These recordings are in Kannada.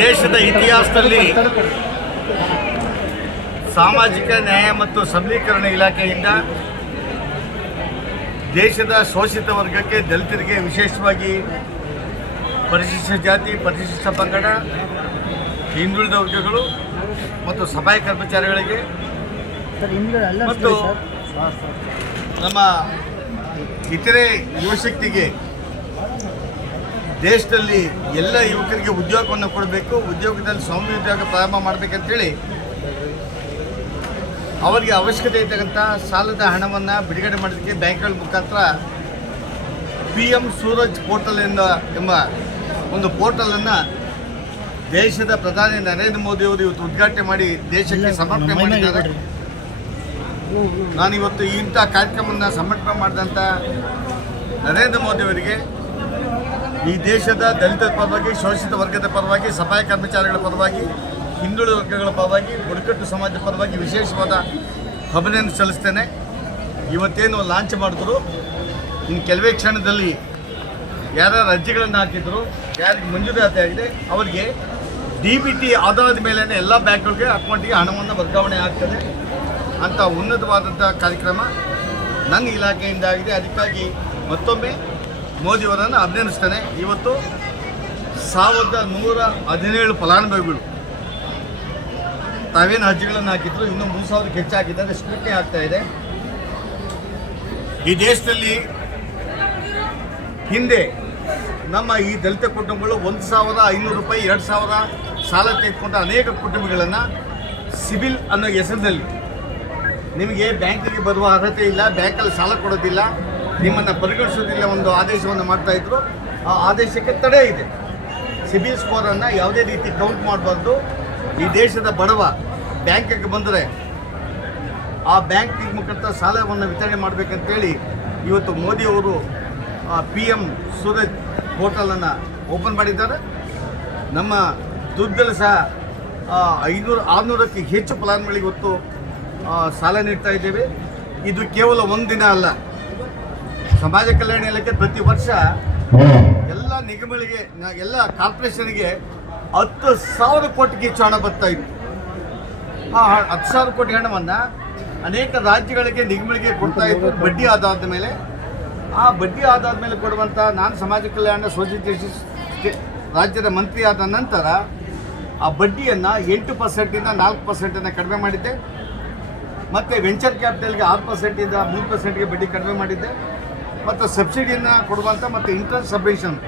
ದೇಶದ ಇತಿಹಾಸದಲ್ಲಿ ಸಾಮಾಜಿಕ ನ್ಯಾಯ ಮತ್ತು ಸಬಲೀಕರಣ ಇಲಾಖೆಯಿಂದ ದೇಶದ ಶೋಷಿತ ವರ್ಗಕ್ಕೆ, ದಲಿತರಿಗೆ, ವಿಶೇಷವಾಗಿ ಪರಿಶಿಷ್ಟ ಜಾತಿ, ಪರಿಶಿಷ್ಟ ಪಂಗಡ, ಹಿಂದುಳಿದ ವರ್ಗಗಳು ಮತ್ತು ಸಫಾಯಿ ಕರ್ಮಚಾರಿಗಳಿಗೆ ಮತ್ತು ನಮ್ಮ ಇತರೆ ಯುವಶಕ್ತಿಗೆ ದೇಶದಲ್ಲಿ ಎಲ್ಲ ಯುವಕರಿಗೆ ಉದ್ಯೋಗವನ್ನು ಕೊಡಬೇಕು, ಉದ್ಯೋಗದಲ್ಲಿ ಸ್ವಾವಲಂಬಿ ಪ್ರಾರಂಭ ಮಾಡಬೇಕಂತೇಳಿ ಅವರಿಗೆ ಅವಶ್ಯಕತೆ ಇರ್ತಕ್ಕಂಥ ಸಾಲದ ಹಣವನ್ನು ಬಿಡುಗಡೆ ಮಾಡೋದಕ್ಕೆ ಬ್ಯಾಂಕ್ಗಳ ಮುಖಾಂತರ PM ಸೂರಜ್ ಪೋರ್ಟಲ್ ಎಂಬ ಒಂದು ಪೋರ್ಟಲನ್ನು ದೇಶದ ಪ್ರಧಾನಿ ನರೇಂದ್ರ ಮೋದಿ ಅವರು ಇವತ್ತು ಉದ್ಘಾಟನೆ ಮಾಡಿ ದೇಶಕ್ಕೆ ಸಮರ್ಪಣೆ ಮಾಡಿದ್ದಾರೆ. ನಾನಿವತ್ತು ಇಂಥ ಕಾರ್ಯಕ್ರಮವನ್ನು ಸಮರ್ಪಣೆ ಮಾಡಿದಂಥ ನರೇಂದ್ರ ಮೋದಿ ಅವರಿಗೆ ಈ ದೇಶದ ದಲಿತರ ಪರವಾಗಿ, ಶೋಷಿತ ವರ್ಗದ ಪರವಾಗಿ, ಸಫಾಯಿ ಕರ್ಮಚಾರಿಗಳ ಪರವಾಗಿ, ಹಿಂದುಳಿದ ವರ್ಗಗಳ ಪರವಾಗಿ, ಬುಡಕಟ್ಟು ಸಮಾಜದ ಪರವಾಗಿ ವಿಶೇಷವಾದ ಅಭಿನಂದನೆ ಸಲ್ಲಿಸ್ತೇನೆ. ಇವತ್ತೇನು ಲಾಂಚ್ ಮಾಡಿದ್ರು, ಇನ್ನು ಕೆಲವೇ ಕ್ಷಣದಲ್ಲಿ ಯಾರ್ಯಾರು ಅರ್ಜಿಗಳನ್ನು ಹಾಕಿದ್ರು, ಯಾರಿಗೆ ಮಂಜೂರಾತಿ ಆಗಿದೆ ಅವರಿಗೆ DBT ಆಧಾರದ ಮೇಲೆ ಎಲ್ಲ ಬ್ಯಾಂಕ್ಗಳಿಗೆ ಅಕೌಂಟಿಗೆ ಹಣವನ್ನು ವರ್ಗಾವಣೆ ಆಗ್ತದೆ ಅಂತ ಉನ್ನತವಾದಂಥ ಕಾರ್ಯಕ್ರಮ ನನ್ನ ಇಲಾಖೆಯಿಂದ ಆಗಿದೆ. ಅದಕ್ಕಾಗಿ ಮತ್ತೊಮ್ಮೆ ಮೋದಿಯವರನ್ನು ಅಭಿನಂದಿಸ್ತೇನೆ. ಇವತ್ತು 1117 ಫಲಾನುಭವಿಗಳು ತಾವೇನು ಅರ್ಜಿಗಳನ್ನು ಹಾಕಿದ್ರು, ಇನ್ನೂ 3000ಕ್ಕೆ ಹೆಚ್ಚಾಗಿದ್ದಾರೆ, ಸ್ಕ್ರೂಟಿನಿ ಆಗ್ತಾ ಇದೆ. ಈ ದೇಶದಲ್ಲಿ ಹಿಂದೆ ನಮ್ಮ ಈ ದಲಿತ ಕುಟುಂಬಗಳು 1,500 ರೂಪಾಯಿ, 2,000 ಸಾಲ ತೆಗೆದುಕೊಂಡ ಅನೇಕ ಕುಟುಂಬಗಳನ್ನು ಸಿಬಿಲ್ ಅನ್ನೋ ಹೆಸರಿನಲ್ಲಿ ನಿಮಗೆ ಬ್ಯಾಂಕಿಗೆ ಬರುವ ಅರ್ಹತೆ ಇಲ್ಲ, ಬ್ಯಾಂಕಲ್ಲಿ ಸಾಲ ಕೊಡೋದಿಲ್ಲ, ನಿಮ್ಮನ್ನು ಪರಿಗಣಿಸೋದಿಲ್ಲ ಒಂದು ಆದೇಶವನ್ನು ಮಾಡ್ತಾಯಿದ್ರು. ಆ ಆದೇಶಕ್ಕೆ ತಡೆ ಇದೆ. ಸಿಬಿಲ್ ಸ್ಕೋರನ್ನು ಯಾವುದೇ ರೀತಿ ಕೌಂಟ್ ಮಾಡಬಾರ್ದು. ಈ ದೇಶದ ಬಡವ ಬ್ಯಾಂಕಿಗೆ ಬಂದರೆ ಆ ಬ್ಯಾಂಕಿಗೆ ಮುಖಾಂತರ ಸಾಲವನ್ನು ವಿತರಣೆ ಮಾಡಬೇಕಂತೇಳಿ ಇವತ್ತು ಮೋದಿಯವರು PM ಸೂರಜ್ ಪೋರ್ಟಲನ್ನು ಓಪನ್ ಮಾಡಿದ್ದಾರೆ. ನಮ್ಮ ದುರ್ಗದಲ್ಲಿ ಸಹ 500-600ಕ್ಕೆ ಹೆಚ್ಚು ಫಲಾನುಭವಿಗಳಿಗೆ ಇವತ್ತು ಸಾಲ ನೀಡ್ತಾ ಇದ್ದೇವೆ. ಇದು ಕೇವಲ ಒಂದು ದಿನ ಅಲ್ಲ. ಸಮಾಜ ಕಲ್ಯಾಣ ಇಲಾಖೆ ಪ್ರತಿ ವರ್ಷ ಎಲ್ಲ ನಿಗಮಗಳಿಗೆ, ಎಲ್ಲ ಕಾರ್ಪೊರೇಷನ್ಗೆ 10,000 ಕೋಟಿಗೆ ಹೆಚ್ಚು ಹಣ ಬರ್ತಾ ಇತ್ತು. ಆ 10,000 ಕೋಟಿ ಹಣವನ್ನು ಅನೇಕ ರಾಜ್ಯಗಳಿಗೆ, ನಿಗಮಗಳಿಗೆ ಕೊಡ್ತಾ ಇತ್ತು ಬಡ್ಡಿ ಆಧಾರದ ಮೇಲೆ. ಆ ಬಡ್ಡಿ ಆಧಾರದ ಮೇಲೆ ಕೊಡುವಂಥ, ನಾನು ಸಮಾಜ ಕಲ್ಯಾಣ ಸೋಷಿಯಲ್ ಜಸ್ಟಿಸ್ ರಾಜ್ಯದ ಮಂತ್ರಿ ಆದ ನಂತರ ಆ ಬಡ್ಡಿಯನ್ನು 8%ಇಂದ 4% ಕಡಿಮೆ ಮಾಡಿದ್ದೆ. ಮತ್ತು ವೆಂಚರ್ ಕ್ಯಾಪಿಟಲ್ಗೆ 6%ಇಂದ 3%ಗೆ ಬಡ್ಡಿ ಕಡಿಮೆ ಮಾಡಿದ್ದೆ. ಮತ್ತು ಸಬ್ಸಿಡಿಯನ್ನು ಕೊಡುವಂಥ ಮತ್ತು ಇಂಟ್ರೆಸ್ಟ್ ಸಬ್ವೆನ್ಷನ್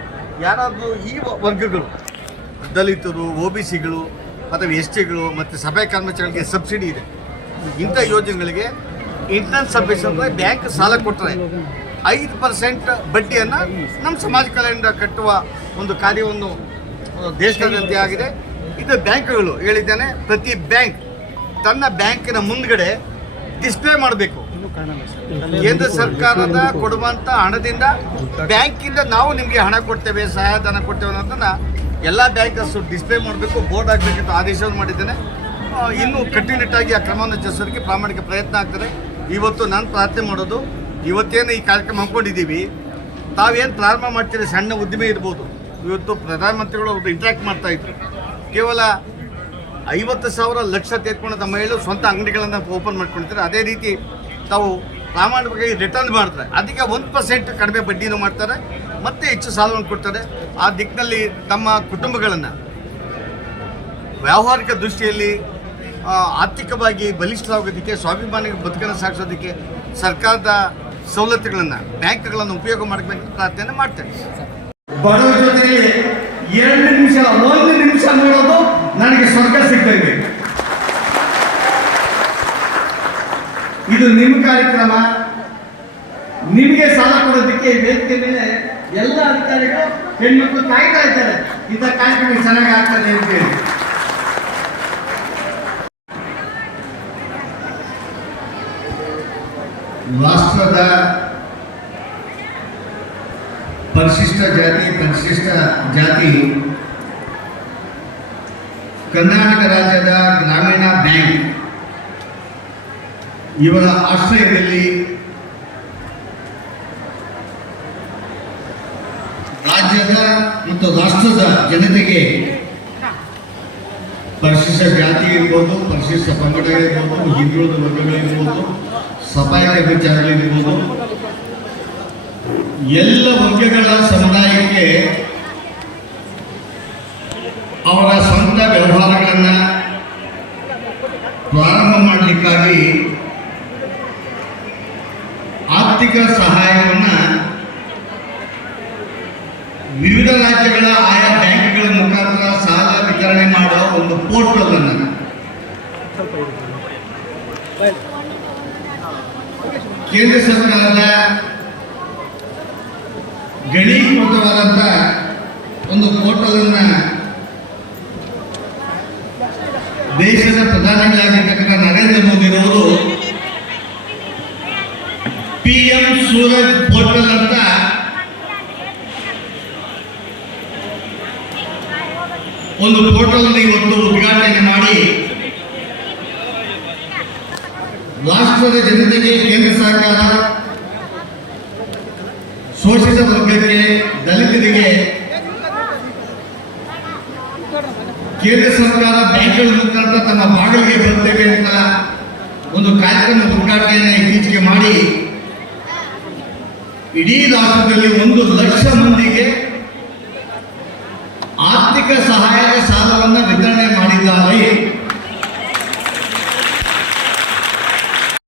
ಯಾರಾದರೂ ಈ ವರ್ಗಗಳು, ದಲಿತರು, OBCಗಳು ಅಥವಾ STಗಳು ಮತ್ತು ಸಫಾಯಿ ಕರ್ಮಚಾರಿಗಳಿಗೆ ಸಬ್ಸಿಡಿ ಇದೆ. ಇಂಥ ಯೋಜನೆಗಳಿಗೆ ಇಂಟ್ರೆಸ್ಟ್ ಸಬ್ವೆನ್ಷನ್ ಬ್ಯಾಂಕ್ ಸಾಲ ಕೊಟ್ಟರೆ 5% ಬಡ್ಡಿಯನ್ನು ನಮ್ಮ ಸಮಾಜ ಕಲ್ಯಾಣದಿಂದ ಕಟ್ಟುವ ಒಂದು ಕಾರ್ಯವನ್ನು ದೇಶದಾದ್ಯಂತ ಆಗಿದೆ. ಇದು ಬ್ಯಾಂಕ್ಗಳು ಹೇಳಿದ್ದೇನೆ, ಪ್ರತಿ ಬ್ಯಾಂಕ್ ತನ್ನ ಬ್ಯಾಂಕಿನ ಮುಂದ್ಗಡೆ ಡಿಸ್ಪ್ಲೇ ಮಾಡಬೇಕು. ಕೇಂದ್ರ ಸರ್ಕಾರದ ಕೊಡುವಂಥ ಹಣದಿಂದ ಬ್ಯಾಂಕಿಂದ ನಾವು ನಿಮಗೆ ಹಣ ಕೊಡ್ತೇವೆ, ಸಹಾಯಧನ ಕೊಡ್ತೇವೆ ಅನ್ನೋದನ್ನು ಎಲ್ಲ ಬ್ಯಾಂಕರ್ಸು ಡಿಸ್ಪ್ಲೇ ಮಾಡಬೇಕು, ಬೋರ್ಡ್ ಹಾಕಬೇಕಂತ ಆದೇಶವನ್ನು ಮಾಡಿದ್ದೇನೆ. ಇನ್ನೂ ಕಟ್ಟುನಿಟ್ಟಾಗಿ ಆ ಕ್ರಮವನ್ನು ಜರುಗಿಸೋದಕ್ಕೆ ಪ್ರಾಮಾಣಿಕ ಪ್ರಯತ್ನ ಆಗ್ತದೆ. ಇವತ್ತು ನಾನು ಪ್ರಾರ್ಥನೆ ಮಾಡೋದು, ಇವತ್ತೇನು ಈ ಕಾರ್ಯಕ್ರಮ ಹಮ್ಮಿಕೊಂಡಿದ್ದೀವಿ, ತಾವೇನು ಪ್ರಾರಂಭ ಮಾಡ್ತೀರಿ, ಸಣ್ಣ ಉದ್ದಿಮೆ ಇರ್ಬೋದು. ಇವತ್ತು ಪ್ರಧಾನಮಂತ್ರಿಗಳು ಅವ್ರದ್ದು ಇಂಟ್ರ್ಯಾಕ್ಟ್ ಮಾಡ್ತಾಯಿದ್ರು. ಕೇವಲ 50,000 ಲಕ್ಷ ತೆಗೆದುಕೊಂಡ ಮಹಿಳೆಯರು ಸ್ವಂತ ಅಂಗಡಿಗಳನ್ನು ಓಪನ್ ಮಾಡ್ಕೊಳ್ತಾರೆ. ಅದೇ ರೀತಿ ತಾವು ಪ್ರಾಮಾಣಿಕವಾಗಿ ರಿಟರ್ನ್ ಮಾಡ್ತಾರೆ. ಅದಕ್ಕೆ 1% ಕಡಿಮೆ ಬಡ್ಡಿನೂ ಮಾಡ್ತಾರೆ, ಮತ್ತೆ ಹೆಚ್ಚು ಸಾಲವನ್ನು ಕೊಡ್ತಾರೆ. ಆ ದಿಕ್ಕಿನಲ್ಲಿ ತಮ್ಮ ಕುಟುಂಬಗಳನ್ನು ವ್ಯಾವಹಾರಿಕ ದೃಷ್ಟಿಯಲ್ಲಿ ಆರ್ಥಿಕವಾಗಿ ಬಲಿಷ್ಠರಾಗೋದಕ್ಕೆ, ಸ್ವಾಭಿಮಾನಿ ಬದುಕನ್ನು ಸಾಗಿಸೋದಕ್ಕೆ ಸರ್ಕಾರದ ಸವಲತ್ತುಗಳನ್ನು, ಬ್ಯಾಂಕ್ಗಳನ್ನು ಉಪಯೋಗ ಮಾಡಬೇಕು ಪ್ರಾರ್ಥನೆ ಮಾಡ್ತೇನೆ. ಬಡವರ ಜೊತೆಗೆ 2 ನಿಮಿಷ, 1 ನಿಮಿಷ ನೋಡೋದು ನನಗೆ ಸ್ವರ್ಗ ಸಿಗ್ತದೆ. ಇದು ನಿಮ್ಮ ಕಾರ್ಯಕ್ರಮ. ನಿಮಗೆ ಸಾಲ ಕೊಡೋದಕ್ಕೆ ವೇದಿಕೆ ಮೇಲೆ ಎಲ್ಲ ಅಧಿಕಾರಿಗಳು, ಹೆಣ್ಮಕ್ಳು ಕಾಯ್ತಾ ಇದ್ದಾರೆ ಇಂಥ ಕಾರ್ಯಕ್ರಮ ಚೆನ್ನಾಗಿ ಆಗ್ತದೆ ಅಂತೇಳಿ. ರಾಷ್ಟ್ರದ ಪರಿಶಿಷ್ಟ ಜಾತಿ ಕರ್ನಾಟಕ ರಾಜ್ಯದ ಗ್ರಾಮೀಣ ಬ್ಯಾಂಕ್ ಇವರ ಆಶ್ರಯದಲ್ಲಿ ರಾಜ್ಯದ ಮತ್ತು ರಾಷ್ಟ್ರದ ಜನತೆಗೆ ಪರಿಶಿಷ್ಟ ಜಾತಿ ಇರ್ಬೋದು, ಪರಿಶಿಷ್ಟ ಪಂಗಡ ಇರ್ಬೋದು, ಹಿಂದುಳಿದ ವರ್ಗಗಳಿರ್ಬೋದು, ಸಹಾಯಕ ವಿಚಾರಗಳಿರ್ಬೋದು, ಎಲ್ಲ ವರ್ಗಗಳ ಸಮುದಾಯಕ್ಕೆ ಅವರ ಸ್ವಂತ ವ್ಯವಹಾರಗಳನ್ನು ಪ್ರಾರಂಭ ಮಾಡಲಿಕ್ಕಾಗಿ ಆರ್ಥಿಕ ಸಹಾಯವನ್ನು ವಿವಿಧ ರಾಜ್ಯಗಳ ಆಯಾ ಬ್ಯಾಂಕ್ಗಳ ಮುಖಾಂತರ ಸಾಲ ವಿತರಣೆ ಮಾಡುವ ಒಂದು ಪೋರ್ಟಲ್ ಅನ್ನು ಕೇಂದ್ರ ಸರ್ಕಾರದ ಗಣೀಕೃತವಾದಂಥ ಒಂದು ಪೋರ್ಟಲ್ ಅನ್ನು ದೇಶದ ಪ್ರಧಾನಿಗಳಾಗಿರ್ತಕ್ಕಂಥ ನರೇಂದ್ರ ಮೋದಿರವರು PM ಸೂರಜ್ ಪೋರ್ಟಲ್ ಅಂತ ಒಂದು ಪೋರ್ಟಲ್ ಇವತ್ತು ಉದ್ಘಾಟನೆ ಮಾಡಿ ರಾಷ್ಟ್ರದ ಜನತೆಗೆ ಕೇಂದ್ರ ಸರ್ಕಾರ ಶೋಷಿತ ವರ್ಗಕ್ಕೆ, ದಲಿತರಿಗೆ ಕೇಂದ್ರ ಸರ್ಕಾರ ಬ್ಯಾಂಕ್ಗಳ ಮುಖಾಂತರ ತಮ್ಮ ಬಾಗಿಲಿಗೆ ಬರ್ತೇವೆ ಅಂತ ಒಂದು ಕಾರ್ಯಕ್ರಮ ಉದ್ಘಾಟನೆಯನ್ನು ಇತ್ತೀಚೆಗೆ ಮಾಡಿ ಇಡೀ ರಾಷ್ಟ್ರದಲ್ಲಿ 1 ಲಕ್ಷ ಮಂದಿಗೆ ಆರ್ಥಿಕ ಸಹಾಯಕ ಸಾಲವನ್ನು ವಿತರಣೆ